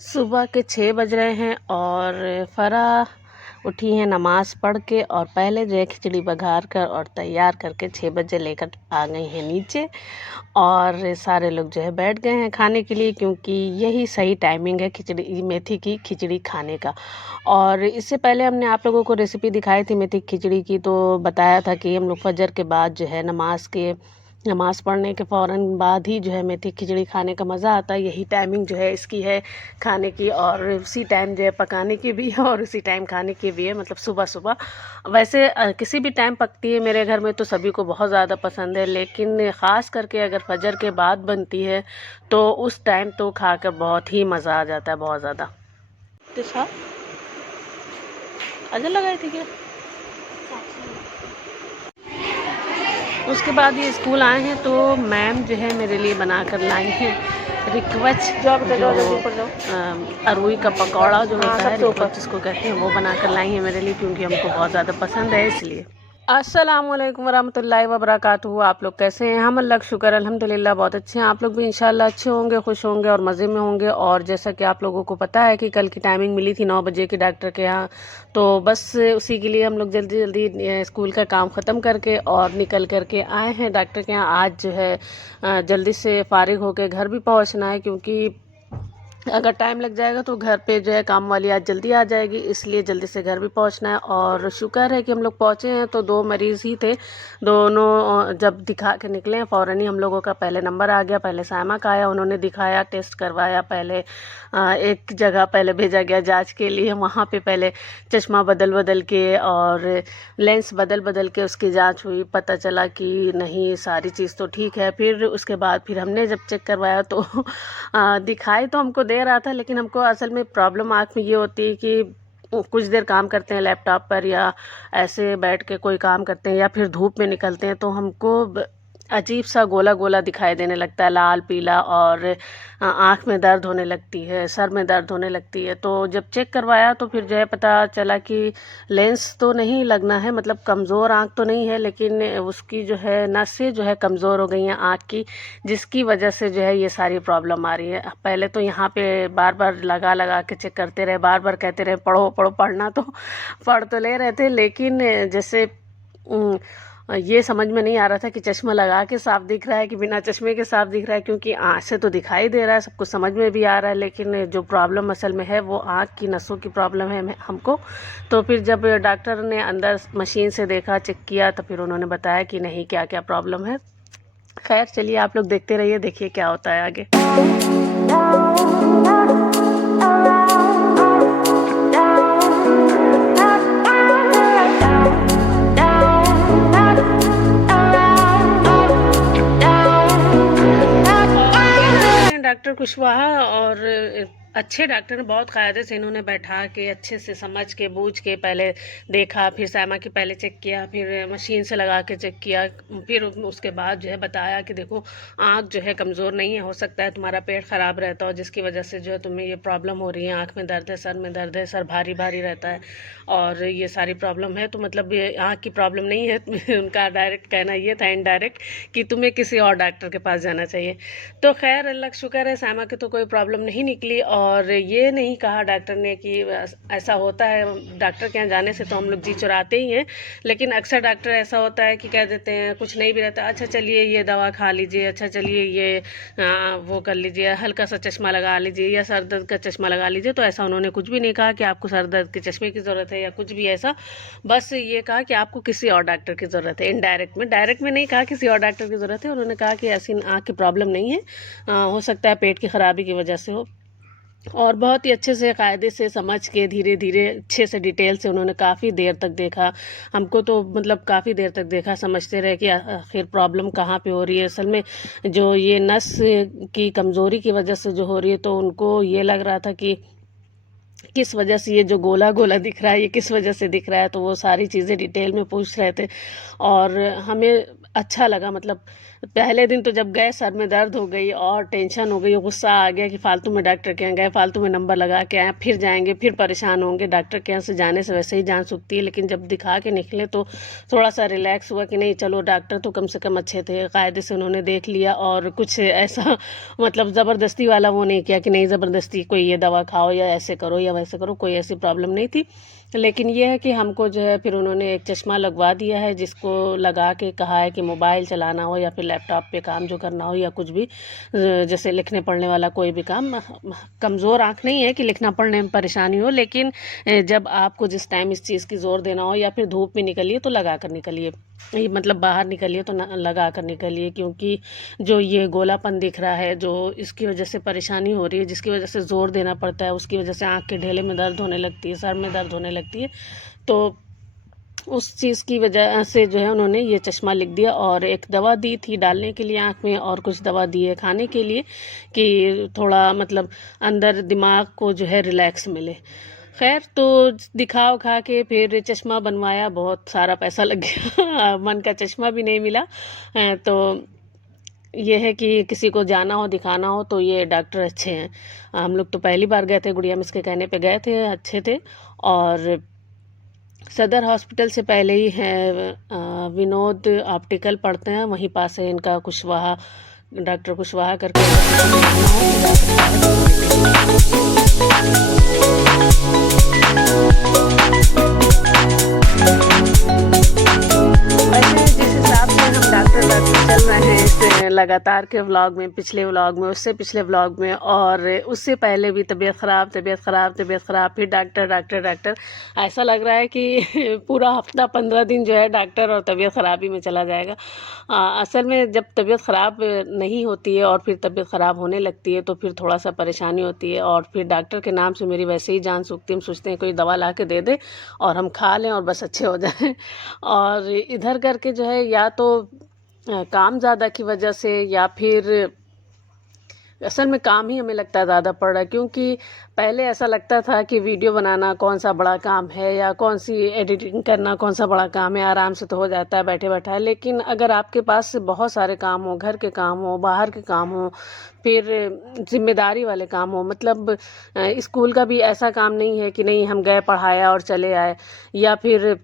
सुबह के 6 बज रहे हैं और फ़राह उठी हैं नमाज़ पढ़ के और पहले जो है खिचड़ी बघार कर और तैयार करके 6 बजे लेकर आ गई हैं नीचे। और सारे लोग जो है बैठ गए हैं खाने के लिए, क्योंकि यही सही टाइमिंग है खिचड़ी मेथी की खिचड़ी खाने का। और इससे पहले हमने आप लोगों को रेसिपी दिखाई थी मेथी की खिचड़ी की, तो बताया था कि हम लोग फजर के बाद जो है नमाज़ पढ़ने के फ़ौरन बाद ही जो है मेथी खिचड़ी खाने का मज़ा आता है। यही टाइमिंग जो है इसकी है खाने की, और उसी टाइम जो है पकाने की भी है और उसी टाइम खाने की भी है, मतलब सुबह सुबह। वैसे किसी भी टाइम पकती है मेरे घर में तो सभी को बहुत ज़्यादा पसंद है, लेकिन ख़ास करके अगर फजर के बाद बनती है तो उस टाइम तो खाकर बहुत ही मज़ा आ जाता है, बहुत ज़्यादा। अजल लगाई थी क्या? उसके बाद ये स्कूल आए हैं तो मैम जो है मेरे लिए बना कर लाई हैं रिक्वच, जो अरुई का पकौड़ा जो होता है, रिक्वच जिसको कहते हैं, वो बना कर लाई हैं मेरे लिए, क्योंकि हमको बहुत ज़्यादा पसंद है इसलिए। अस्सलामुअलैकुम वरहमतुल्लाहि वबरकातुहू। आप लोग कैसे हैं? हम अल्लाह का शुक्र अल्हम्दुलिल्लाह बहुत अच्छे हैं। आप लोग भी इंशाल्लाह अच्छे होंगे, खुश होंगे और मज़े में होंगे। और जैसा कि आप लोगों को पता है कि कल की टाइमिंग मिली थी 9 बजे की डॉक्टर के यहाँ, तो बस उसी के लिए हम लोग जल्दी जल्दी स्कूल का काम ख़त्म करके और निकल करके आए हैं डॉक्टर के यहाँ। आज जो है जल्दी से फ़ारिग होकर घर भी पहुँचना है, क्योंकि अगर टाइम लग जाएगा तो घर पे जो है काम वाली आज जल्दी आ जाएगी, इसलिए जल्दी से घर भी पहुंचना है। और शुक्र है कि हम लोग पहुंचे हैं। तो 2 मरीज़ ही थे, दोनों जब दिखा के निकले हैं फ़ौरन ही हम लोगों का पहले नंबर आ गया। पहले सायमा का आया, उन्होंने दिखाया, टेस्ट करवाया। पहले एक जगह पहले भेजा गया जांच के लिए, वहाँ पे पहले चश्मा बदल बदल के और लेंस बदल बदल के उसकी जांच हुई। पता चला कि नहीं, सारी चीज़ तो ठीक है। फिर उसके बाद फिर हमने जब चेक करवाया तो दिखाई तो हमको दे रहा था, लेकिन हमको असल में प्रॉब्लम आँख में ये होती है कि कुछ देर काम करते हैं लैपटॉप पर या ऐसे बैठ के कोई काम करते हैं या फिर धूप में निकलते हैं, तो हमको अजीब सा गोला गोला दिखाई देने लगता है, लाल पीला। और आँख में दर्द होने लगती है, सर में दर्द होने लगती है। तो जब चेक करवाया तो फिर जो है पता चला कि लेंस तो नहीं लगना है, मतलब कमज़ोर आँख तो नहीं है, लेकिन उसकी जो है नसें जो है कमज़ोर हो गई हैं आँख की, जिसकी वजह से जो है ये सारी प्रॉब्लम आ रही है। पहले तो यहाँ पे बार बार लगा लगा के चेक करते रहे, बार बार कहते रहे पढ़ो पढ़ो। पढ़ना तो पढ़ तो ले रहे थे, लेकिन जैसे ये समझ में नहीं आ रहा था कि चश्मा लगा के साफ दिख रहा है कि बिना चश्मे के साफ दिख रहा है, क्योंकि आँख से तो दिखाई दे रहा है, सब कुछ समझ में भी आ रहा है, लेकिन जो प्रॉब्लम असल में है वो आँख की नसों की प्रॉब्लम है हमको। तो फिर जब डॉक्टर ने अंदर मशीन से देखा, चेक किया, तो फिर उन्होंने बताया कि नहीं, क्या क्या प्रॉब्लम है। खैर चलिए, आप लोग देखते रहिए, देखिए क्या होता है आगे। डॉक्टर कुशवाहा, और अच्छे डॉक्टर ने बहुत कायदे से इन्होंने बैठा के अच्छे से समझ के बूझ के पहले देखा, फिर सायमा की पहले चेक किया, फिर मशीन से लगा के चेक किया, फिर उसके बाद जो है बताया कि देखो आँख जो है कमज़ोर नहीं है, हो सकता है तुम्हारा पेट ख़राब रहता हो, जिसकी वजह से जो है तुम्हें ये प्रॉब्लम हो रही है, आँख में दर्द है, सर में दर्द है, सर भारी भारी रहता है, और ये सारी प्रॉब्लम है। तो मतलब ये आँख की प्रॉब्लम नहीं है। उनका डायरेक्ट कहना ये था, इनडायरेक्ट, कि तुम्हें किसी और डॉक्टर के पास जाना चाहिए। तो खैर अल्लाह का शुक्र है, सायमा की तो कोई प्रॉब्लम नहीं निकली। और ये नहीं कहा डॉक्टर ने कि ऐसा होता है, डॉक्टर के यहाँ जाने से तो हम लोग जी चुराते ही हैं, लेकिन अक्सर डॉक्टर ऐसा होता है कि कह देते हैं कुछ नहीं भी रहता, अच्छा चलिए ये दवा खा लीजिए, अच्छा चलिए ये वो कर लीजिए, हल्का सा चश्मा लगा लीजिए या सर दर्द का चश्मा लगा लीजिए। तो ऐसा उन्होंने कुछ भी नहीं कहा कि आपको सर दर्द के चश्मे की ज़रूरत है या कुछ भी ऐसा, बस ये कहा कि आपको किसी और डॉक्टर की ज़रूरत है। इनडायरेक्ट में, डायरेक्ट में नहीं कहा किसी और डॉक्टर की ज़रूरत है, उन्होंने कहा कि ऐसी आँख की प्रॉब्लम नहीं है, हो सकता है पेट की ख़राबी की वजह से हो। और बहुत ही अच्छे से कायदे से समझ के धीरे धीरे अच्छे से डिटेल से उन्होंने काफ़ी देर तक देखा हमको, तो मतलब काफ़ी देर तक देखा, समझते रहे कि आखिर प्रॉब्लम कहाँ पे हो रही है। असल में जो ये नस की कमज़ोरी की वजह से जो हो रही है, तो उनको ये लग रहा था कि किस वजह से ये जो गोला गोला दिख रहा है ये किस वजह से दिख रहा है। तो वो सारी चीज़ें डिटेल में पूछ रहे थे और हमें अच्छा लगा, मतलब पहले दिन तो जब गए सर में दर्द हो गई और टेंशन हो गई, गुस्सा आ गया कि फालतू में डॉक्टर के यहाँ गए, फालतू में नंबर लगा के आए, फिर जाएंगे फिर परेशान होंगे। डॉक्टर के यहाँ से जाने से वैसे ही जान सूखती है, लेकिन जब दिखा के निकले तो थोड़ा सा रिलैक्स हुआ कि नहीं चलो डॉक्टर तो कम से कम अच्छे थे, कायदे से उन्होंने देख लिया और कुछ ऐसा मतलब ज़बरदस्ती वाला वो नहीं किया कि नहीं ज़बरदस्ती कोई ये दवा खाओ या ऐसे करो या वैसे करो, कोई ऐसी प्रॉब्लम नहीं थी। लेकिन ये है कि हमको जो है फिर उन्होंने एक चश्मा लगवा दिया है, जिसको लगा के कहा है कि मोबाइल चलाना हो या फिर लैपटॉप पे काम जो करना हो या कुछ भी जैसे लिखने पढ़ने वाला कोई भी काम, कमज़ोर आँख नहीं है कि लिखना पढ़ने में परेशानी हो, लेकिन जब आपको जिस टाइम इस चीज़ की ज़ोर देना हो या फिर धूप में निकलिए तो लगा कर निकलिए, ये मतलब बाहर निकलिए तो लगा कर निकलिए, क्योंकि जो ये गोलापन दिख रहा है जो इसकी वजह से परेशानी हो रही है, जिसकी वजह से ज़ोर देना पड़ता है, उसकी वजह से आँख के ढेले में दर्द होने लगती है, सर में दर्द होने लगती है, तो उस चीज़ की वजह से जो है उन्होंने ये चश्मा लिख दिया और एक दवा दी थी डालने के लिए आँख में और कुछ दवा दी है खाने के लिए कि थोड़ा मतलब अंदर दिमाग को जो है रिलैक्स मिले। खैर तो दिखा उखा के फिर चश्मा बनवाया, बहुत सारा पैसा लग गया मन का चश्मा भी नहीं मिला। तो ये है कि किसी को जाना हो दिखाना हो तो ये डॉक्टर अच्छे हैं। हम लोग तो पहली बार गए थे, गुड़िया मिस के कहने पे गए थे, अच्छे थे। और सदर हॉस्पिटल से पहले ही है विनोद ऑप्टिकल पढ़ते हैं, वहीं पास है इनका कुशवाहा, डॉक्टर कुशवाहा करके। चल रहे हैं इस लगातार के व्लॉग में, पिछले व्लॉग में, उससे पिछले व्लॉग में और उससे पहले भी तबीयत ख़राब, फिर डॉक्टर। ऐसा लग रहा है कि पूरा हफ्ता 15 दिन जो है डॉक्टर और तबीयत ख़राबी में चला जाएगा। असल में जब तबीयत ख़राब नहीं होती है और फिर तबीयत ख़राब होने लगती है तो फिर थोड़ा सा परेशानी होती है, और फिर डॉक्टर के नाम से मेरी वैसे ही जान सूखती है। हम सोचते हैं कोई दवा ला के दे दे और हम खा लें और बस अच्छे हो जाएं। और इधर करके जो है या तो काम ज़्यादा की वजह से या फिर असल में काम ही हमें लगता है ज़्यादा पड़ रहा है, क्योंकि पहले ऐसा लगता था कि वीडियो बनाना कौन सा बड़ा काम है या कौन सी एडिटिंग करना कौन सा बड़ा काम है, आराम से तो हो जाता है बैठे बैठा है। लेकिन अगर आपके पास बहुत सारे काम हो, घर के काम हो, बाहर के काम हो, फिर जिम्मेदारी वाले काम हो, मतलब स्कूल का भी ऐसा काम नहीं है कि नहीं हम गए पढ़ाया और चले आए, या फिर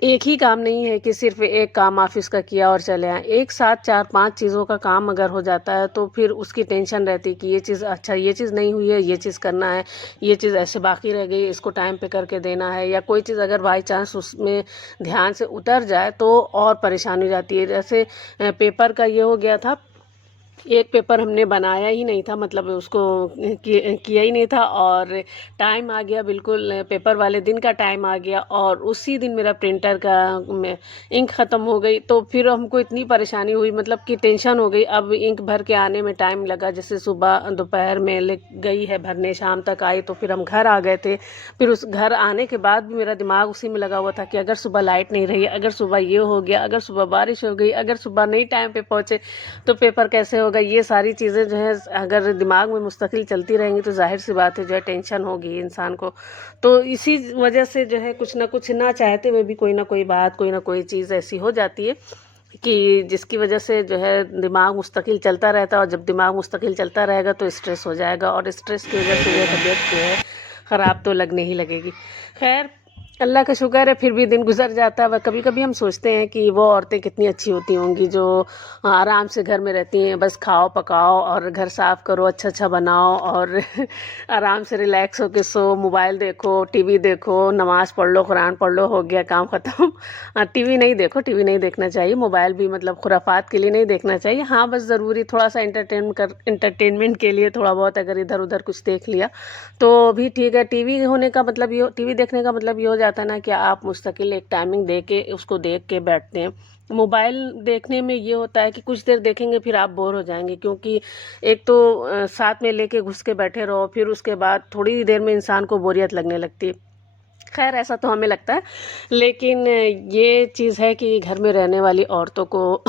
एक ही काम नहीं है कि सिर्फ एक काम ऑफिस का किया और चले आए। एक साथ 4-5 चीज़ों का काम अगर हो जाता है तो फिर उसकी टेंशन रहती है कि ये चीज़ अच्छा ये चीज़ नहीं हुई है, ये चीज़ करना है, ये चीज़ ऐसे बाकी रह गई, इसको टाइम पे करके देना है, या कोई चीज़ अगर बाई चांस उसमें ध्यान से उतर जाए तो और परेशानी हो जाती है। जैसे पेपर का ये हो गया था, एक पेपर हमने बनाया ही नहीं था, मतलब उसको किया ही नहीं था और टाइम आ गया, बिल्कुल पेपर वाले दिन का टाइम आ गया और उसी दिन मेरा प्रिंटर का इंक ख़त्म हो गई। तो फिर हमको इतनी परेशानी हुई, मतलब कि टेंशन हो गई। अब इंक भर के आने में टाइम लगा, जैसे सुबह दोपहर में ले गई है भरने, शाम तक आई, तो फिर हम घर आ गए थे। फिर उस घर आने के बाद भी मेरा दिमाग उसी में लगा हुआ था कि अगर सुबह लाइट नहीं रही, अगर सुबह ये हो गया, अगर सुबह बारिश हो गई, अगर सुबह नहीं टाइम पे पहुँचे तो पेपर कैसे होगा। ये सारी चीज़ें जो है अगर दिमाग में मुस्तकिल चलती रहेंगी तो जाहिर सी बात है जो है टेंशन होगी इंसान को। तो इसी वजह से जो है कुछ ना कुछ ना चाहते हुए भी कोई ना कोई बात, कोई ना कोई चीज़ ऐसी हो जाती है कि जिसकी वजह से जो है दिमाग मुस्तकिल चलता रहता है, और जब दिमाग मुस्तकिल चलता रहेगा तो स्ट्रेस हो जाएगा, और स्ट्रेस की वजह से जो तबीयत जो है ख़राब तो लगने ही लगेगी। खैर अल्लाह का शुक्र है फिर भी दिन गुजर जाता है। वह कभी कभी हम सोचते हैं कि वो औरतें कितनी अच्छी होती होंगी जो आराम से घर में रहती हैं, बस खाओ पकाओ और घर साफ़ करो, अच्छा अच्छा बनाओ और आराम से रिलैक्स होके सो, मोबाइल देखो, टीवी देखो, नमाज़ पढ़ लो, कुरान पढ़ लो, हो गया काम ख़त्म। टीवी नहीं देखो, टीवी नहीं देखना चाहिए, मोबाइल भी मतलब खुराफात के लिए नहीं देखना चाहिए। हाँ बस ज़रूरी थोड़ा सा इंटरटेनमेंट के लिए थोड़ा बहुत अगर इधर उधर कुछ देख लिया तो भी ठीक है। टीवी होने का मतलब ये, टीवी देखने का मतलब ये हो जाता है ना कि आप मुस्तकिल एक टाइमिंग दे के उसको देख के बैठते हैं। मोबाइल देखने में ये होता है कि कुछ देर देखेंगे फिर आप बोर हो जाएंगे, क्योंकि एक तो साथ में लेके घुस के बैठे रहो, फिर उसके बाद थोड़ी देर में इंसान को बोरियत लगने लगती है। खैर ऐसा तो हमें लगता है, लेकिन ये चीज़ है कि घर में रहने वाली औरतों को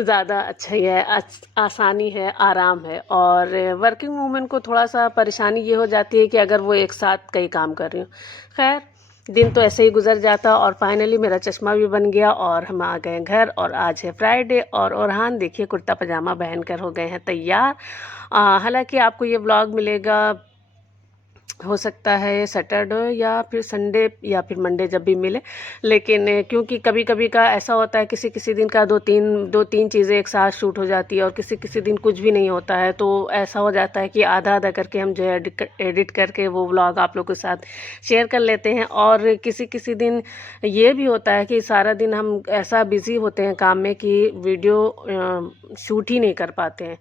ज़्यादा अच्छा ही है, आसानी है, आराम है। और वर्किंग वूमेन को थोड़ा सा परेशानी ये हो जाती है कि अगर वो एक साथ कई काम कर रही हो। खैर दिन तो ऐसे ही गुजर जाता और फाइनली मेरा चश्मा भी बन गया और हम आ गए घर। और आज है फ्राइडे और ओरहान देखिए कुर्ता पजामा पहनकर हो गए हैं तैयार। हालांकि आपको ये व्लॉग मिलेगा हो सकता है सैटरडे या फिर संडे या फिर मंडे जब भी मिले, लेकिन क्योंकि कभी कभी का ऐसा होता है किसी किसी दिन का दो तीन चीज़ें एक साथ शूट हो जाती है और किसी किसी दिन कुछ भी नहीं होता है, तो ऐसा हो जाता है कि आधा आधा करके हम जो है एडिट करके वो व्लॉग आप लोग के साथ शेयर कर लेते हैं। और किसी किसी दिन ये भी होता है कि सारा दिन हम ऐसा बिज़ी होते हैं काम में कि वीडियो शूट ही नहीं कर पाते हैं।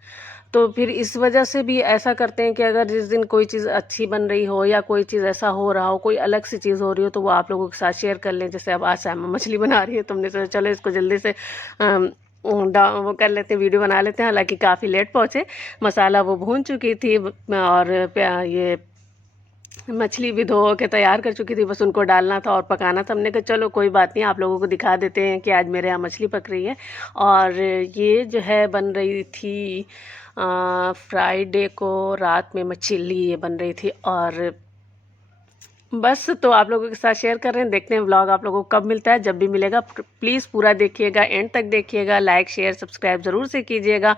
तो फिर इस वजह से भी ऐसा करते हैं कि अगर जिस दिन कोई चीज़ अच्छी बन रही हो या कोई चीज़ ऐसा हो रहा हो, कोई अलग सी चीज़ हो रही हो, तो वो आप लोगों के साथ शेयर कर लें। जैसे अब आज सैमा मछली बना रही है, तुमने सोचा चलो इसको जल्दी से वो कर लेते हैं, वीडियो बना लेते हैं। हालांकि काफ़ी लेट पहुँचे, मसाला वो भून चुकी थी और ये मछली भी धो के तैयार कर चुकी थी, बस उनको डालना था और पकाना था। हमने कहा चलो कोई बात नहीं, आप लोगों को दिखा देते हैं कि आज मेरे यहाँ मछली पक रही है। और ये जो है बन रही थी फ्राइडे को रात में मछली ये बन रही थी। और बस तो आप लोगों के साथ शेयर कर रहे हैं, देखते हैं व्लॉग आप लोगों को कब मिलता है। जब भी मिलेगा प्लीज़ पूरा देखिएगा, एंड तक देखिएगा, लाइक शेयर सब्सक्राइब ज़रूर से कीजिएगा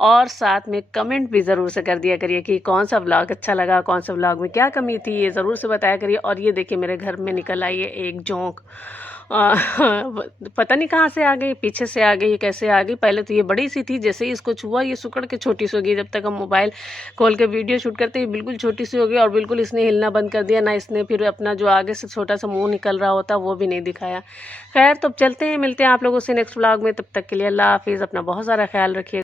और साथ में कमेंट भी ज़रूर से कर दिया करिए कि कौन सा व्लॉग अच्छा लगा, कौन सा व्लॉग में क्या कमी थी, ये ज़रूर से बताया करिए। और ये देखिए मेरे घर में निकल आई है एक जोंक, पता नहीं कहाँ से आ गई, पीछे से आ गई, कैसे आ गई। पहले तो ये बड़ी सी थी, जैसे ही इसको छुआ ये सुकड़ के छोटी सी हो गई। जब तक हम मोबाइल खोल के वीडियो शूट करते ही बिल्कुल छोटी सी हो गई और बिल्कुल इसने हिलना बंद कर दिया। ना इसने फिर अपना जो आगे से छोटा सा मुंह निकल रहा होता वो भी नहीं दिखाया। खैर तो अब चलते हैं, मिलते हैं आप लोगों से नेक्स्ट व्लॉग में। तब तक के लिए अल्लाह हाफिज़, अपना बहुत सारा ख्याल रखिए।